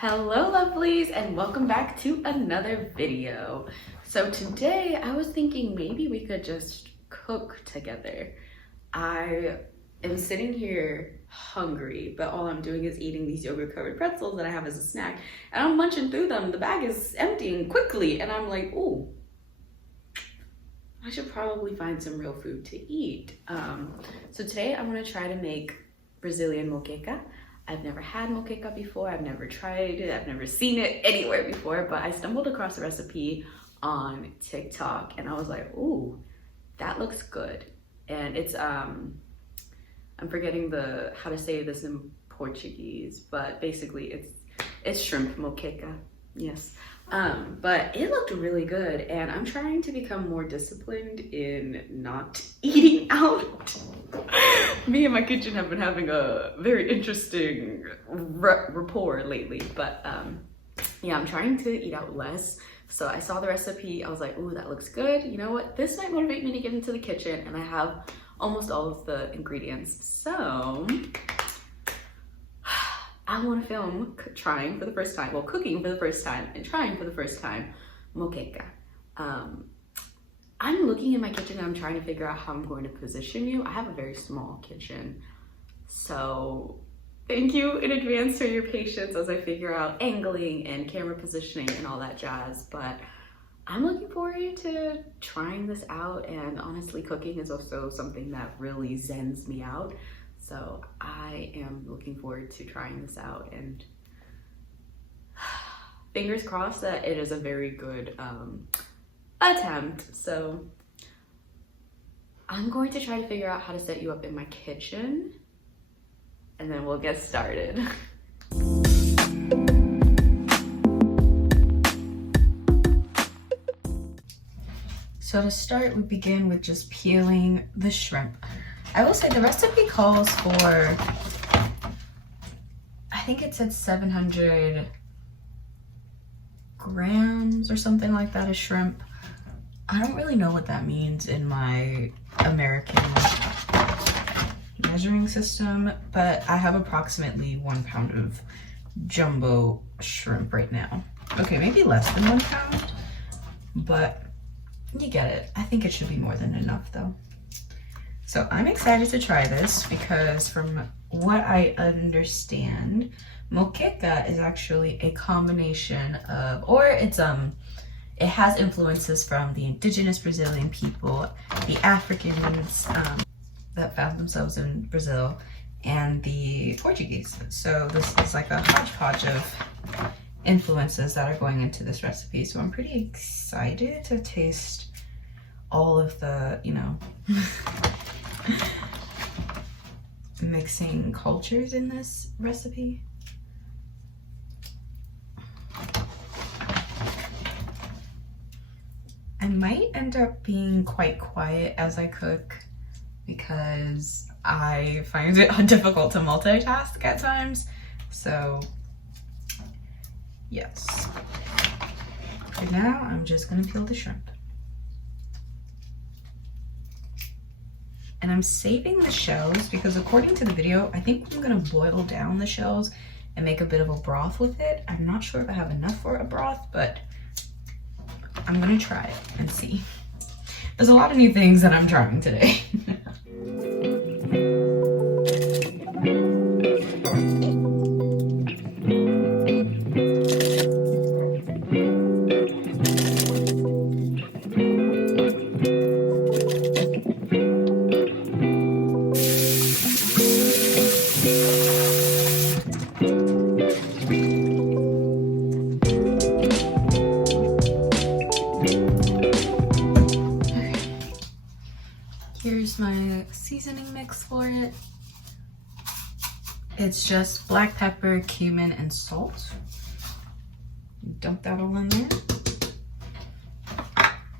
Hello lovelies, and welcome back to another video. So today I was thinking maybe we could just cook together. I am sitting here hungry, but all I'm doing is eating these yogurt covered pretzels that I have as a snack, and I'm munching through them. The bag is emptying quickly and I'm like, ooh, I should probably find some real food to eat. So today I'm gonna try to make Brazilian moqueca. I've never had moqueca before, I've never tried it, I've never seen it anywhere before, but I stumbled across a recipe on TikTok and I was like, ooh, that looks good. And it's, I'm forgetting how to say this in Portuguese, but basically it's shrimp moqueca, yes. But it looked really good and I'm trying to become more disciplined in not eating out. Me and my kitchen have been having a very interesting rapport lately, but yeah, I'm trying to eat out less. So I saw the recipe, I was like, ooh, that looks good. You know what? This might motivate me to get into the kitchen, and I have almost all of the ingredients. So I want to film trying for the first time, well, cooking for the first time and trying for the first time moqueca. I'm looking in my kitchen and I'm trying to figure out how I'm going to position you. I have a very small kitchen, so thank you in advance for your patience as I figure out angling and camera positioning and all that jazz. But I'm looking forward to trying this out, and honestly, cooking is also something that really zens me out. So I am looking forward to trying this out, and fingers crossed that it is a very good attempt. So I'm going to try to figure out how to set you up in my kitchen, and then we'll get started. So to start, we begin with just peeling the shrimp. I will say the recipe calls for, I think it said 700 grams or something like that of shrimp. I don't really know what that means in my American measuring system, but I have approximately 1 pound of jumbo shrimp right now. Okay, maybe less than 1 pound, but you get it. I think it should be more than enough though. So I'm excited to try this because from what I understand, moqueca is actually a combination of, or it has influences from the indigenous Brazilian people, the Africans that found themselves in Brazil, and the Portuguese. So this is like a hodgepodge of influences that are going into this recipe. So I'm pretty excited to taste all of the, you know, mixing cultures in this recipe. I might end up being quite quiet as I cook because I find it difficult to multitask at times. So yes, for now I'm just gonna peel the shrimp. And I'm saving the shells because according to the video, I think I'm gonna boil down the shells and make a bit of a broth with it. I'm not sure if I have enough for a broth, but I'm gonna try it and see. There's a lot of new things that I'm trying today. Here's my seasoning mix for it. It's just black pepper, cumin, and salt. Dump that all in there.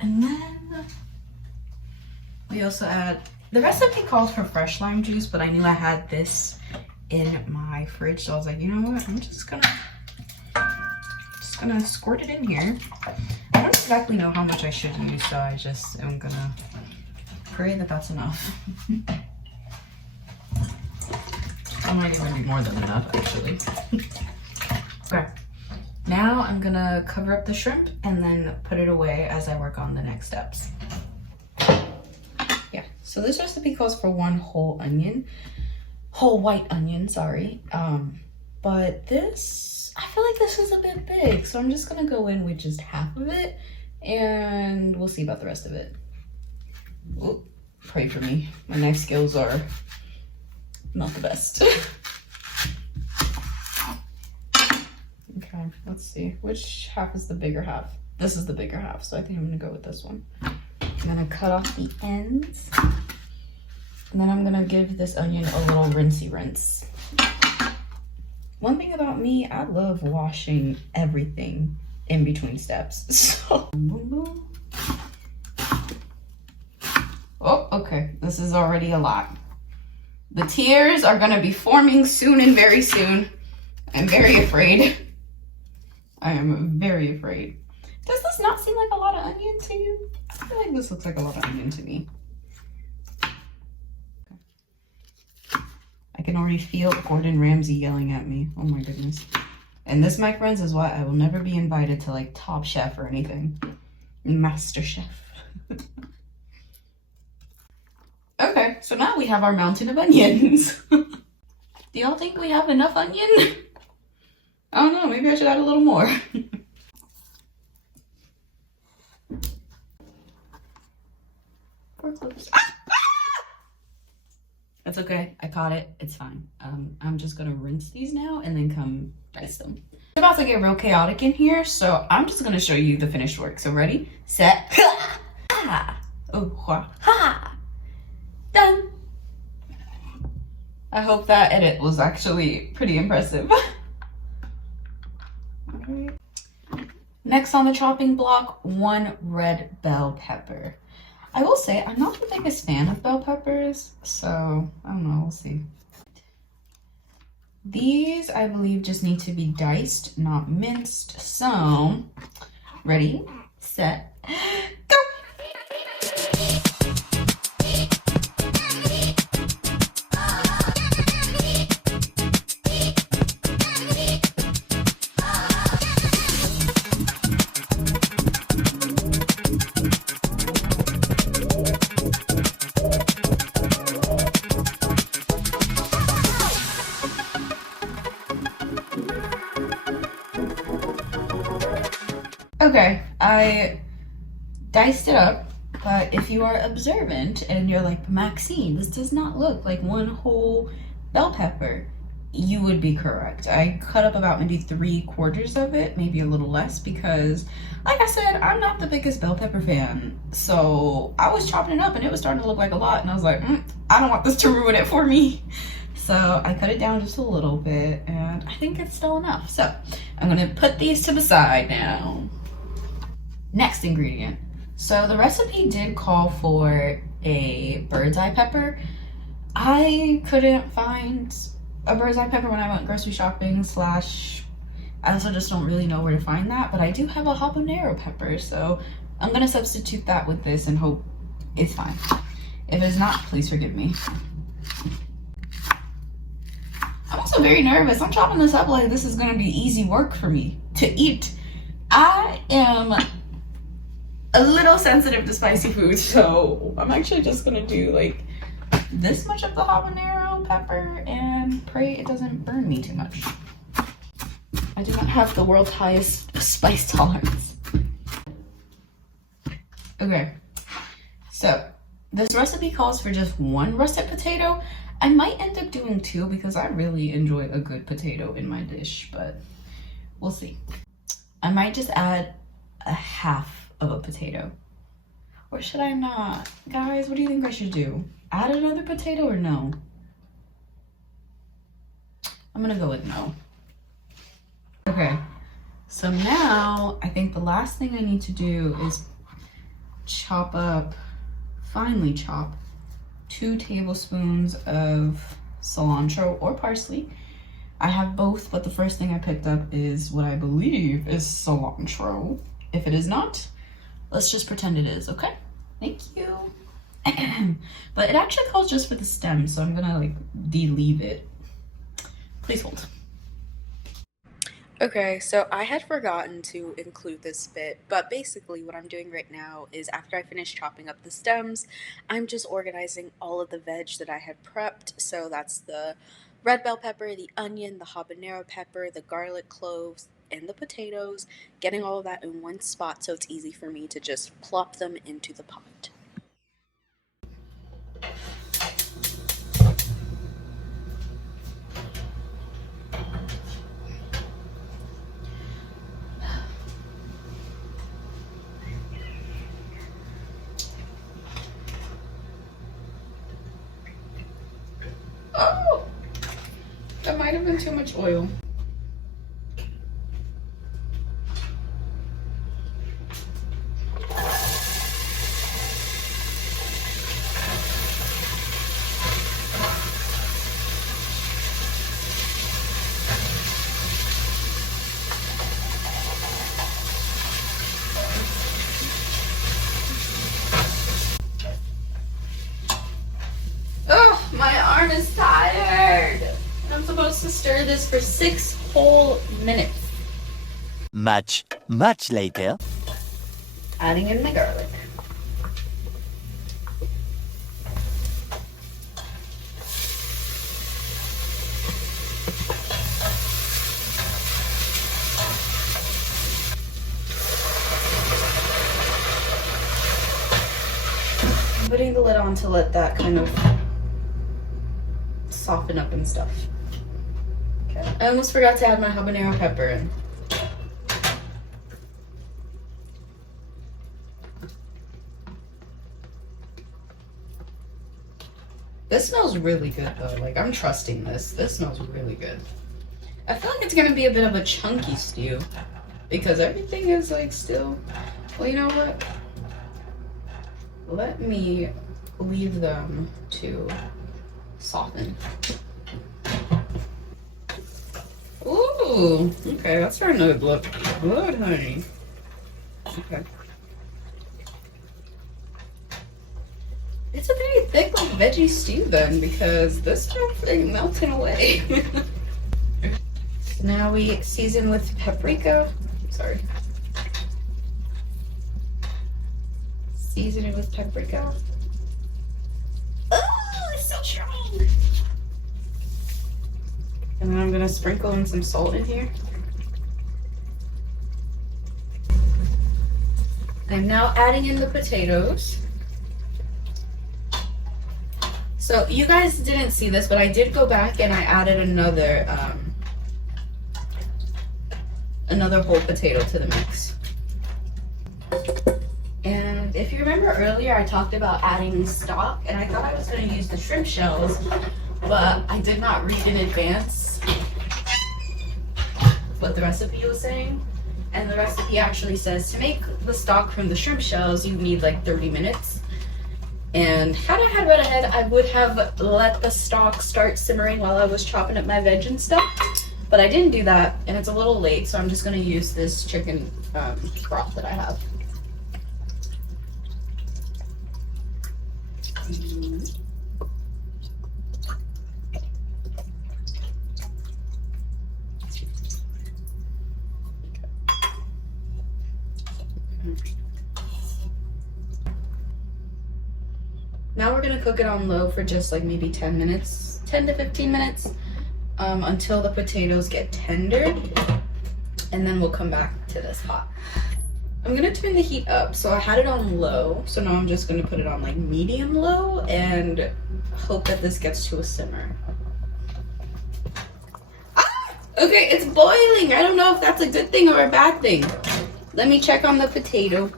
And then we also add, the recipe calls for fresh lime juice, but I knew I had this in my fridge, so I was like, you know what, I'm just gonna squirt it in here. I don't exactly know how much I should use, so I just am gonna pray that that's enough. That might even be more than enough, actually. Okay, Now I'm gonna cover up the shrimp and then put it away as I work on the next steps. Yeah, so this recipe calls for 1 whole white onion, sorry. But this, I feel like this is a bit big, so I'm just gonna go in with just half of it and we'll see about the rest of it. Ooh, pray for me. My knife skills are not the best. Okay, let's see. Which half is the bigger half? This is the bigger half, so I think I'm gonna go with this one. I'm gonna cut off the ends. And then I'm gonna give this onion a little rinsey rinse. One thing about me, I love washing everything in between steps. So, boom, boom. Oh, okay, this is already a lot. The tears are gonna be forming soon and very soon. I'm very afraid. I am very afraid. Does this not seem like a lot of onion to you? I feel like this looks like a lot of onion to me. I can already feel Gordon Ramsay yelling at me. Oh my goodness. And this, my friends, is why I will never be invited to like Top Chef or anything. Master Chef. Okay, so now we have our mountain of onions. Do y'all think we have enough onion? I don't know, maybe I should add a little more. Poor clips. That's okay, I caught it, it's fine. I'm just gonna rinse these now and then come dice them. It's about to get real chaotic in here, so I'm just gonna show you the finished work. So ready, set, ha! Oh, ha! Done! I hope that edit was actually pretty impressive. Okay. Next on the chopping block, 1 red bell pepper. I will say, I'm not the biggest fan of bell peppers, so I don't know, we'll see. These, I believe, just need to be diced, not minced. So, ready, set, go! Okay, I diced it up, but if you are observant and you're like, Maxine, this does not look like 1 whole bell pepper, you would be correct. I cut up about maybe 3/4 of it, maybe a little less, because like I said, I'm not the biggest bell pepper fan. So I was chopping it up and it was starting to look like a lot, and I was like, I don't want this to ruin it for me. So I cut it down just a little bit, and I think it's still enough. So I'm gonna put these to the side now. Next ingredient. So the recipe did call for a bird's eye pepper. I couldn't find a bird's eye pepper when I went grocery shopping / I also just don't really know where to find that, but I do have a habanero pepper, so I'm gonna substitute that with this and hope it's fine. If it's not, please forgive me. I'm also very nervous. I'm chopping this up like this is gonna be easy work for me to eat. I am a little sensitive to spicy food, so I'm actually just gonna do like this much of the habanero pepper and pray it doesn't burn me too much. I do not have the world's highest spice tolerance. Okay, so this recipe calls for just 1 russet potato. I might end up doing 2 because I really enjoy a good potato in my dish, but we'll see. I might just add a half of a potato. Or should I not? Guys, what do you think I should do? Add another potato or no? I'm gonna go with no. Okay, so now I think the last thing I need to do is chop up, finely chop 2 tablespoons of cilantro or parsley. I have both, but the first thing I picked up is what I believe is cilantro. If it is not, let's just pretend it is, okay? Thank you. But it actually calls just for the stem, so I'm gonna like de-leave it. Please hold. Okay, so I had forgotten to include this bit, but basically what I'm doing right now is after I finish chopping up the stems, I'm just organizing all of the veg that I had prepped. So that's the red bell pepper, the onion, the habanero pepper, the garlic cloves, and the potatoes, getting all of that in one spot so it's easy for me to just plop them into the pot. Oh, that might have been too much oil. Oh, my arm is tired. I'm supposed to stir this for 6 whole minutes. Much later. Adding in my garlic. I'm putting the lid on to let that kind of soften up and stuff. Okay. I almost forgot to add my habanero pepper in. This smells really good though. Like, I'm trusting this. This smells really good. I feel like it's gonna be a bit of a chunky stew because everything is like still, well, you know what? Let me leave them to soften. Ooh, okay, that's starting to look good, honey. Okay. It's a very thick, like, veggie stew then, because this stuff ain't melting away. So now we season with paprika. Sorry. Season it with paprika. Oh, it's so strong. And then I'm gonna sprinkle in some salt in here. I'm now adding in the potatoes. So you guys didn't see this, but I did go back and I added another whole potato to the mix. And if you remember earlier, I talked about adding stock, and I thought I was going to use the shrimp shells, but I did not read in advance what the recipe was saying. And the recipe actually says to make the stock from the shrimp shells, you need like 30 minutes. And had I had read ahead, I would have let the stock start simmering while I was chopping up my veg and stuff. But I didn't do that, and it's a little late, so I'm just going to use this chicken broth that I have. Now we're gonna cook it on low for just like maybe 10 minutes, 10 to 15 minutes, until the potatoes get tender, and then we'll come back to this hot. I'm gonna turn the heat up. So I had it on low, so now I'm just gonna put it on like medium low and hope that this gets to a simmer. Ah! Okay, it's boiling. I don't know if that's a good thing or a bad thing. Let me check on the potato.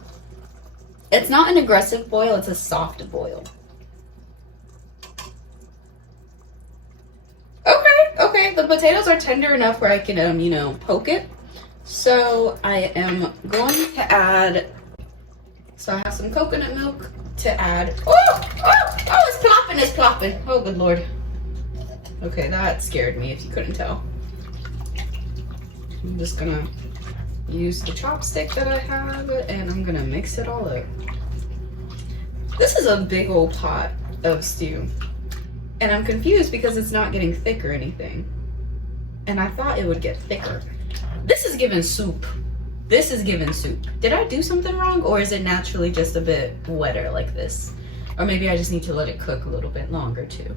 It's not an aggressive boil, it's a soft boil. Okay, the potatoes are tender enough where I can, you know, poke it. So I am going to add, so I have some coconut milk to add. Oh, it's plopping. Oh, good Lord. Okay, that scared me if you couldn't tell. I'm just gonna use the chopstick that I have and I'm gonna mix it all up. This is a big old pot of stew. And I'm confused because it's not getting thick or anything. And I thought it would get thicker. This is giving soup. This is giving soup. Did I do something wrong, or is it naturally just a bit wetter like this? Or maybe I just need to let it cook a little bit longer too.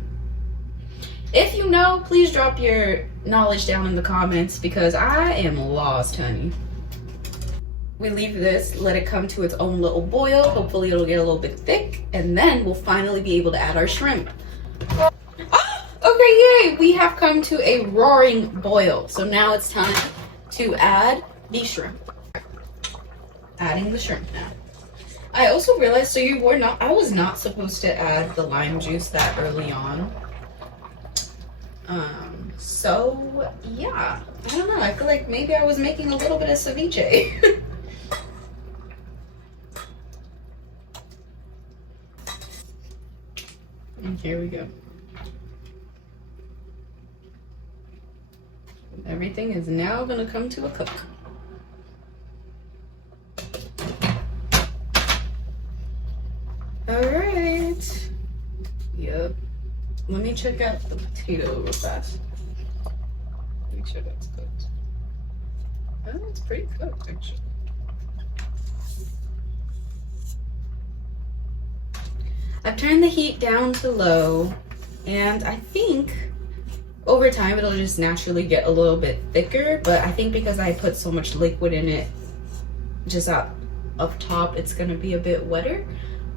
If you know, please drop your knowledge down in the comments because I am lost, honey. We leave this, let it come to its own little boil. Hopefully it'll get a little bit thick, and then we'll finally be able to add our shrimp. Okay, yay! We have come to a roaring boil. So now it's time to add the shrimp. Adding the shrimp now. I also realized, so I was not supposed to add the lime juice that early on. So yeah, I don't know. I feel like maybe I was making a little bit of ceviche. And here we go. Everything is now gonna come to a cook. All right. Yep. Let me check out the potato real fast. Make sure that's cooked. Oh, it's pretty cooked actually. I've turned the heat down to low, and I think over time it'll just naturally get a little bit thicker, but I think because I put so much liquid in it just up top, it's gonna be a bit wetter.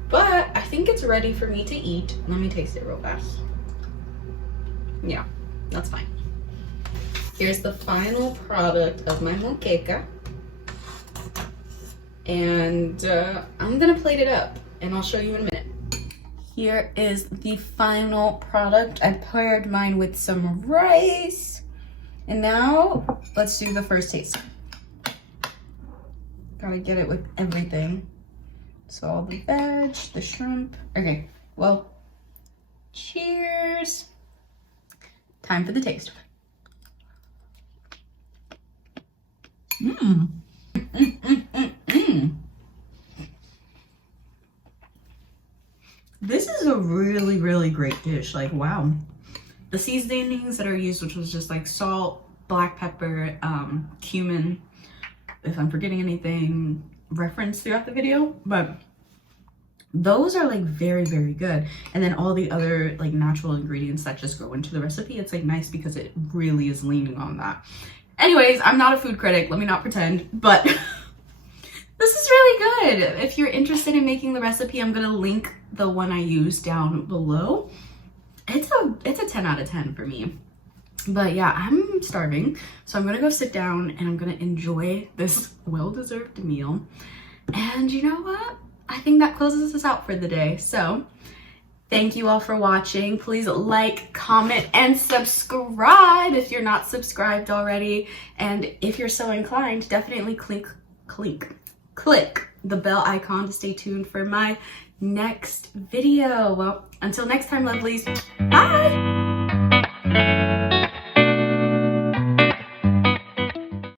But I think it's ready for me to eat. Let me taste it real fast. Yeah, that's fine. Here's the final product of my moqueca. And I'm gonna plate it up and I'll show you in a minute. Here is the final product. I paired mine with some rice. And now let's do the first taste. Gotta get it with everything. So all the veg, the shrimp. Okay, well, cheers. Time for the taste. Mmm. This is a really, really great dish. Like, wow. The seasonings that are used, which was just like salt, black pepper, cumin, if I'm forgetting anything, referenced throughout the video, but those are like very, very good. And then all the other like natural ingredients that just go into the recipe, it's like nice because it really is leaning on that. Anyways, I'm not a food critic, let me not pretend, but this is really good. If you're interested in making the recipe, I'm gonna link the one I used down below. It's a 10 out of 10 for me. But yeah, I'm starving, so I'm gonna go sit down and I'm gonna enjoy this well-deserved meal. And you know what? I think that closes us out for the day. So thank you all for watching. Please like, comment, and subscribe if you're not subscribed already. And if you're so inclined, definitely click the bell icon to stay tuned for my next video. Well, until next time, lovelies, bye!